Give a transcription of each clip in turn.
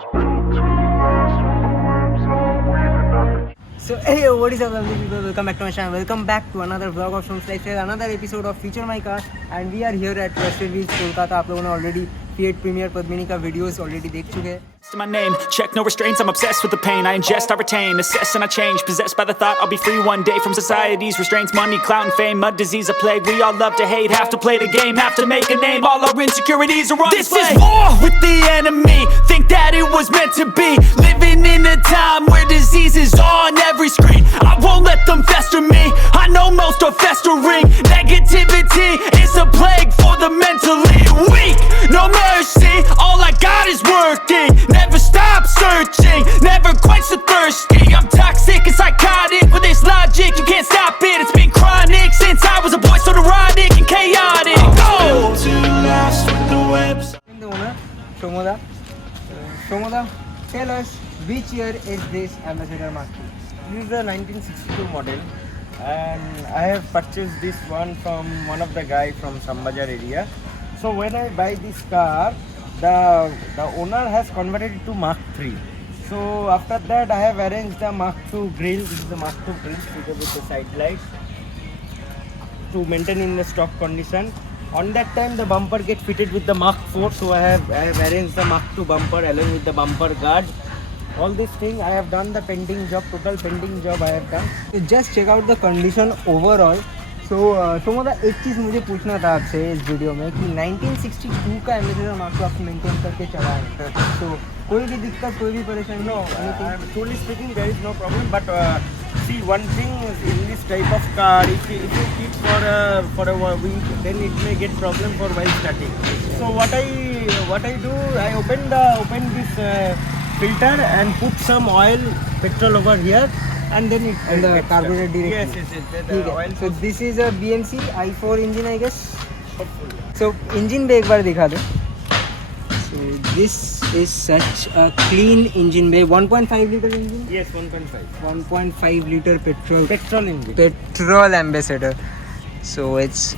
So hey, what is up lovely people, welcome back to my channel, welcome back to another vlog of Somasish Guha, another episode of Feature My Car, and we are here at West Bengal, Kolkata. आप लोगों ने already Fiat Premier Padmini का videos already देख चुके हैं. My name, check no restraints, I'm obsessed with the pain I ingest, I retain, assess and I change, possessed by the thought I'll be free one day from society's restraints, money, clout and fame, a disease, a plague, we all love to hate, have to play the game, have to make a name, all our insecurities are on display. This is war with the enemy, think that it was meant to be, living in a time where disease is on every screen, I won't let them fester me, I know most are festering, negativity is a plague for the mentally weak, no mercy, all I got is working, never stop searching, never quench the thirsty. I'm toxic and psychotic with this logic, you can't stop it. It's been chronic since I was a boy, so neurotic and chaotic. Go to last with the webs. The owner, Shomoda. Shomoda, tell us which year is this Ambassador Mark II? This is a 1962 model, and I have purchased this one from one of the guy from Sambajar area. So when I buy this car, the owner has converted it to Mark III. So after that, I have arranged the Mark II grill. This is the Mark II grill fitted with the side lights to maintain in the stock condition. On that time, the bumper get fitted with the Mark IV. So I have arranged the Mark II bumper along with the bumper guard. All this thing I have done the painting job, total painting job I have done. So just check out the condition overall. So शोमोदा एक चीज़ मुझे पूछना था आपसे इस video में कि 1962 का ambassador mark II आपको मेंटेन करके चला है, तो कोई भी दिक्कत, कोई भी परेशानी? No, truly speaking, there is no problem. But see, one thing in this type of car, if you keep for a week, then it may get problem for while starting. So what I do, I open this filter and put some oil, petrol over here. And then it and the carburetor directly. Yes. The oil. So this is a BMC i4 engine, I guess. So engine bay एक बार दिखा दो. So this is such a clean engine bay. 1.5 liter engine. Yes, 1.5. 1.5 liter petrol engine. Petrol Ambassador. So it's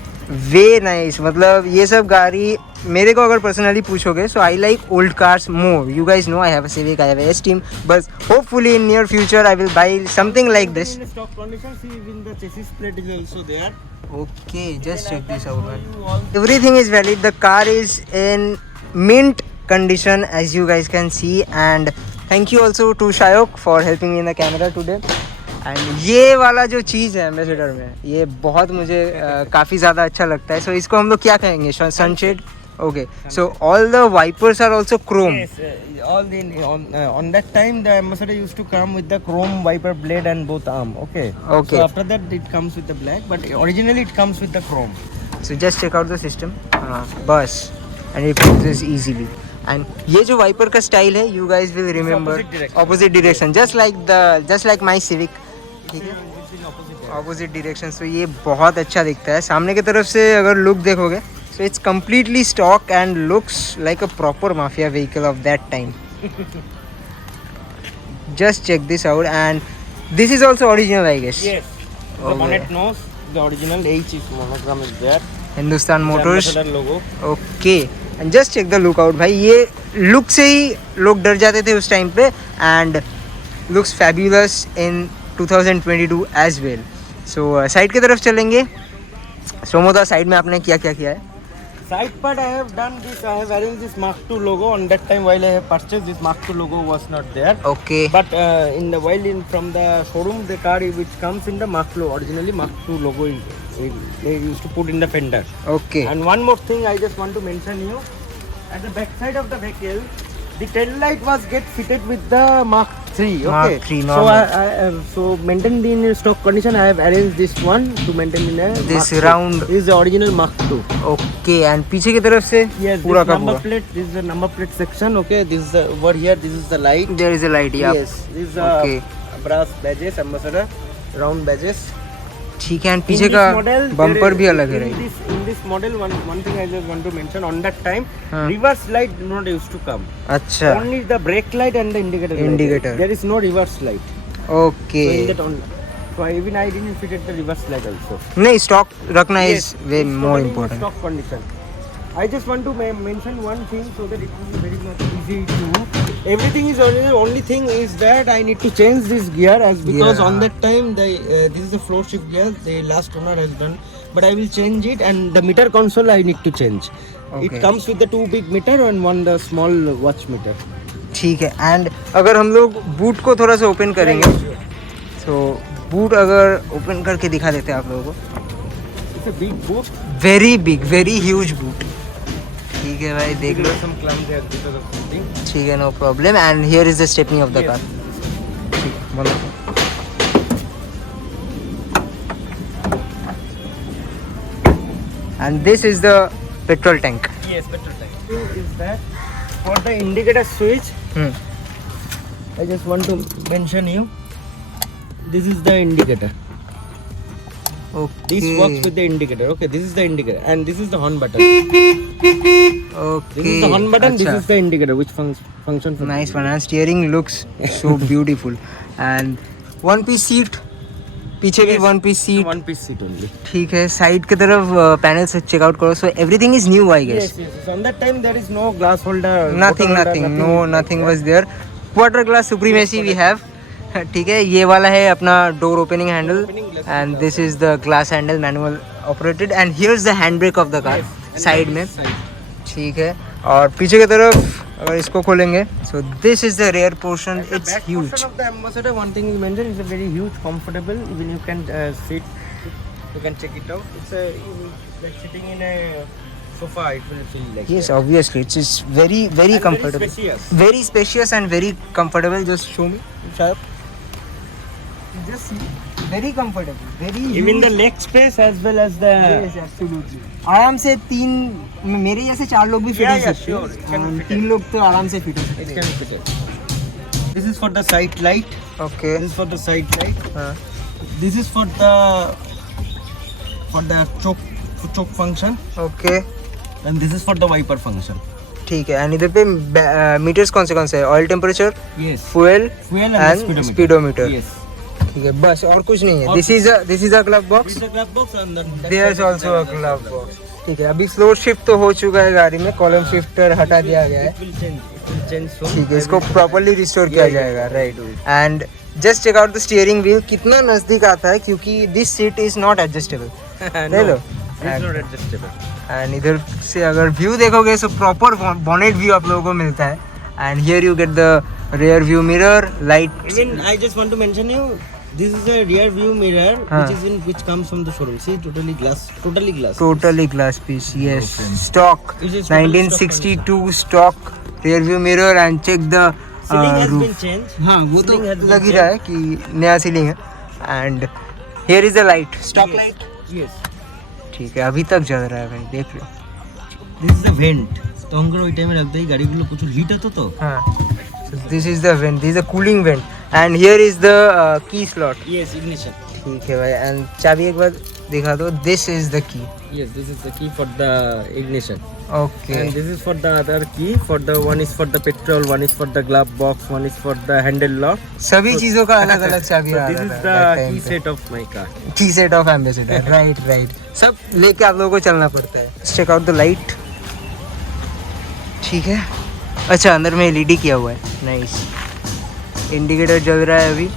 way nice. मतलब ये सब गाड़ी मेरे को अगर पर्सनली पूछोगे, so I like old cars more. You guys know I have a Civic, I have a S-Team, but hopefully in near future I will buy something like this. In the stock condition, see, even the chassis plate is also there. Okay, just check this out, man. Everything is valid. The car is in mint condition, as you guys can see, and thank you also to Shayok for helping me in the camera today. And ये वाला जो चीज़ है ambassador में, ये बहुत मुझे काफ़ी ज़्यादा अच्छा लगता है. सो इसको हम लोग क्या कहेंगे? Sunshade. Okay, so all the wipers are also chrome. Yes, on that time the Ambassador used to come with the chrome wiper blade and both arm. Okay. So after that it comes with the black, but originally it comes with the chrome. So just check out the system. Bus, and it closes easily. And ये जो wiper का style है, you guys will remember opposite direction, just like my Civic. ठीक है, opposite direction. So ये बहुत अच्छा दिखता है. सामने की तरफ से अगर लुक देखोगे, so it's completely stock and looks like a proper Mafia vehicle of that time. Just check this out, and this is also original, I guess. Yes. The bonnet nose, the original H is monogram is there. Hindustan Motors. Ambassador logo. Okay. And just check the look out, भाई. ये look से ही लोग डर जाते थे उस time पे, and looks fabulous in 2022 as well. So side की तरफ चलेंगे. सोमोदा, साइड में आपने क्या क्या किया है? Side part I have done this. I have arranged this Mark II logo. On that time while I have purchased this Mark II logo was not there. Okay. But from the showroom, the car which comes in the Mark II, originally Mark II logo they used to put in the fender. Okay. And one more thing I just want to mention you, at the back side of the vehicle, the tail light was get fitted with the Mark III. Okay. Mark III, so so maintained in stock condition, I have arranged this one to maintain in a this Mark round. This is the original Mark II. Okay. And पीछे की तरफ से yes, पूरा का number पूरा. plate. This is the number plate section. Okay. This is the over here. This is the light. There is a light. Yeah. Yes. This is the brass badges, Ambassador, round badges. ठीक है. And पीछे का bumper भी अलग है, right? In this model, one thing I just want to mention, on that time, reverse light do not used to come. अच्छा. Only the brake light and the indicator. Indicator. There is no reverse light. Okay. So in that on, so even I didn't fit the reverse light also. नहीं, stock रखना Yes, is way it's more totally in important. Stock condition. I just want to mention one thing so that it will be very much easy to Everything is original. Only thing is that I need to change this gear as because Yeah. on that time the this is a floor shift gear the last owner has done, but I will change it, and the meter console I need to change. Okay. It comes with the 2 big meter and one the small watch meter. ठीक है. And अगर हम लोग boot को थोड़ा सा open करेंगे, तो बूट अगर ओपन करके दिखा देते हैं आप लोगों को. It's a big boot. Very big, very huge boot. ठीक है भाई, देख लो. Some clamp there because of something. ठीक है, no problem. And here is the stepney of the car. And this is the petrol tank. Yes, petrol tank. Is that for the indicator switch? I just want to mention you. This is the indicator. Okay. This works with the indicator. Okay, this is the indicator, and this is the horn button. Okay. This is the horn button. This is the indicator, which function for. Nice one. And steering looks so beautiful. And one piece seat. पीछे भी one piece seat. One piece seat only. ठीक है. Side की तरफ panel से checkout करो. So everything is new I guess. Yes. On that time there is no glass holder. Nothing. No, nothing was there. Quarter glass supremacy we have. ठीक है. ये वाला है अपना door opening handle. And this is the glass handle, manual operated. And here is the hand brake of the car side में. ठीक है. और पीछे की तरफ अगर इसको खोलेंगे, so this is the rear portion. It's huge. Portion of the ambassador, one thing you mentioned, is a very huge, comfortable. Even you can sit. You can check it out. It's like sitting in a sofa. It will feel like. Yes, obviously it's just very And comfortable. Very spacious. Very spacious and very comfortable. Just show me, Shayab. Just see, very comfortable, very Even huge. the leg space as well as the. Yes, absolutely. आराम से तीन, मेरे जैसे 4 लोग भी fit हो सकते sure. It can हैं. be 3 लोग तो आराम से फिट हो It सकते can हैं. fit it. This is for the side light. Okay. This is for the side light. हाँ. This is for the choke function, Okay. and this is for the wiper function. ठीक है. And इधर पे metres कौन से है? Oil temperature, Yes. Fuel Fuel and and speedometer. Yes. ठीक है, बस और कुछ नहीं है. और this is a glove This box. is the glove box and the. There is also a glove box. ठीक है. अभी स्लो शिफ्ट तो हो चुका है गाड़ी में. कॉलम शिफ्टर हटा दिया गया है. It will change. It will change soon. ठीक है. इसको प्रॉपर्ली रिस्टोर किया जाएगा. Right. And just check out the steering wheel. कितना नजदीक आता है, क्योंकि this seat is not adjustable. ले लो. It's not adjustable. एंड इधर से अगर व्यू देखोगे तो प्रॉपर बॉनेट व्यू आप लोगों को मिलता है. And here you get the rear view mirror light. Even I just want to mention you, this is a rear view mirror which comes from the showroom. See, totally glass. Totally glass piece. Yes, stock It is totally 1962 stock rear view mirror. And check the Ceiling has roof. been changed. हाँ, वो तो Ceiling has been लग ही रहा है कि नया ceiling है. And here is the light, stop light. Yes. ठीक है. अभी तक जल रहा है भाई, देख लो. This is the vent. तो हमको ওই টাইমে লাগতো এই গাড়িগুলো প্রচুর হিট হতো তো. हाँ. This is the went. This is the cooling went. And here is the key slot. Yes, ignition. ठीक है भाई. एंड चाबी एक बार दिखा दो. This is the key. Yes, this is the key for the ignition. Okay. And this is for the other key. For the one is for the petrol, one is for the glove box, one is for the handle lock. सभी चीजों का अलग अलग चाबी So uh this रहा is था the that time key पे. set of my car. की सेट ऑफ एम्बेसडर. राइट. सब लेके आप लोगों को चलना पड़ता है. Check out the light. ठीक है. अच्छा, अंदर में एलईडी किया हुआ है. नाइस. इंडिकेटर जल रहा है अभी.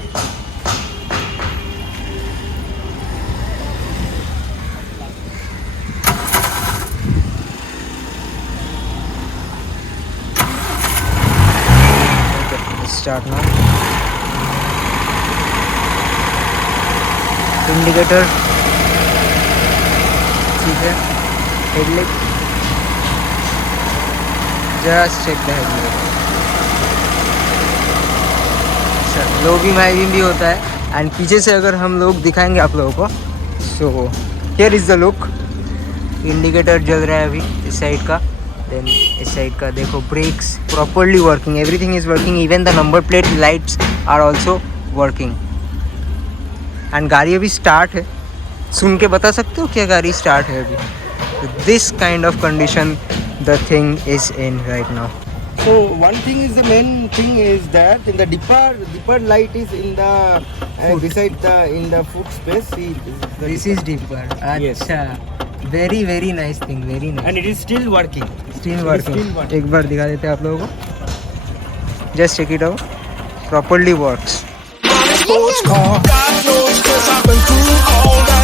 Start now. इंडिकेटर. ठीक है. Headlight. Just check the headlight. Low beam high beam भी होता है. एंड पीछे से अगर हम लोग दिखाएंगे आप लोगों को, so here is the look. Indicator जल रहा है अभी इस साइड का. देन इस साइड का देखो, brakes properly working. Everything is working. Even the number plate lights are also working. And गाड़ी अभी स्टार्ट है. सुन के बता सकते हो क्या गाड़ी स्टार्ट है अभी? This kind of condition the thing is in right now. So one thing is, the main thing is that in the dipper light is in the beside the in the foot space. See, this is dipper. Yes. अच्छा, very nice thing. Very nice. and it is still working. Still It is working. still working. एक बार दिखा देते हैं आप लोगों को. Just check it out. Properly works. Sports car, God knows 'cause I've been through all that.